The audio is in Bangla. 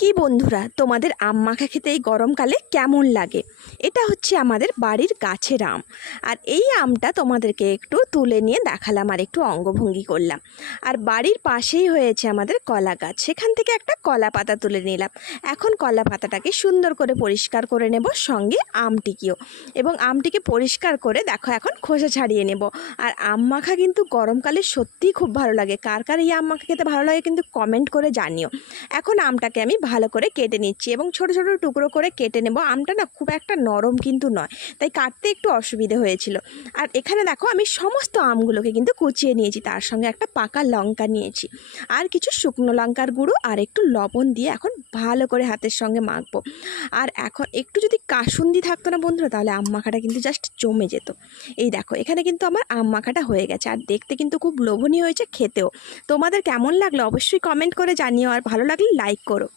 কি বন্ধুরা, তোমাদের আম মাখা খেতে এই গরমকালে কেমন লাগে? এটা হচ্ছে আমাদের বাড়ির গাছের আম। আর এই আমটা তোমাদেরকে একটু তুলে নিয়ে দেখালাম আর একটু অঙ্গভঙ্গি করলাম। আর বাড়ির পাশেই হয়েছে আমাদের কলা গাছ, সেখান থেকে একটা কলা পাতা তুলে নিলাম। এখন কলা পাতাটাকে সুন্দর করে পরিষ্কার করে নেব, সঙ্গে আমটিকেও। এবং আমটিকে পরিষ্কার করে দেখো এখন খোসা ছাড়িয়ে নেব। আর আম মাখা কিন্তু গরমকালে সত্যিই খুব ভালো লাগে। কার কার এই আম মাখা খেতে ভালো লাগে কিন্তু কমেন্ট করে জানিও। এখন আমটাকে আমি ভালো করে কেটে নিচ্ছি এবং ছোট ছোট টুকরো করে কেটে নেব। আমটা না খুব একটা নরম কিন্তু নয়, তাই কাটতে একটু অসুবিধে হয়েছিল। আর এখানে দেখো আমি সমস্ত আমগুলোকে কিন্তু কুচিয়ে নিয়েছি, তার সঙ্গে একটা পাকা লঙ্কা নিয়েছি আর কিছু শুকনো লঙ্কার গুঁড়ো আর একটু লবণ দিয়ে এখন ভালো করে হাতের সঙ্গে মাখবো। আর এখন একটু যদি কাসুন্দি থাকতো না বন্ধুরা, তাহলে আম মাখাটা কিন্তু জাস্ট জমে যেত। এই দেখো এখানে কিন্তু আমার আম মাখাটা হয়ে গেছে, আর দেখতে কিন্তু খুব লোভনীয় হয়েছে, খেতেও। তোমাদের কেমন লাগলো অবশ্যই কমেন্ট করে জানিও, আর ভালো লাগলে লাইক করো।